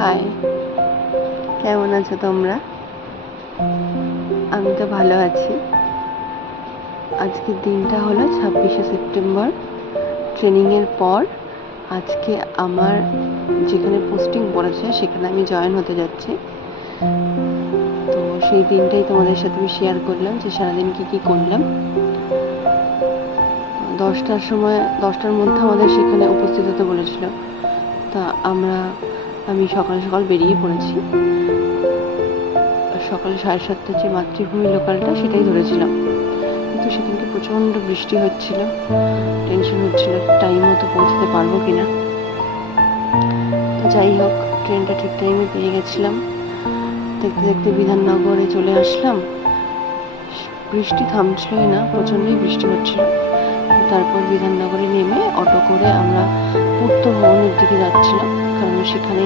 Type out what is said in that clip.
High, কেমন আছো তোমরা? আমি তো ভালো আছি। আজকের দিনটা হলো 26শে সেপ্টেম্বর। ট্রেনিংয়ের পর আজকে আমার যেখানে পোস্টিং পড়েছে সেখানে আমি জয়েন হতে যাচ্ছি। তো সেই দিনটাই তোমাদের সাথে আমি শেয়ার করলাম যে সারাদিন কী করলাম। 10টার মধ্যে আমাদের সেখানে উপস্থিত হতে বলেছিল। তা আমি সকাল সকাল বেরিয়ে পড়েছি। সকাল 7:30 যে মাতৃভূমি লোকালটা সেটাই ধরেছিলাম, কিন্তু সেদিনকে প্রচণ্ড বৃষ্টি হচ্ছিল। টেনশন হচ্ছিল টাইম মতো পৌঁছতে পারবো কিনা। তো যাই হোক, ট্রেনটা ঠিক টাইমে পেয়ে গেছিলাম। দেখতে দেখতে বিধাননগরে চলে আসলাম। বৃষ্টি থামছিলই না, প্রচণ্ডই বৃষ্টি হচ্ছিল। তারপর বিধাননগরে নেমে অটো করে আমরা পূর্ত ভবনের দিকে যাচ্ছিলাম, কারণ সেখানে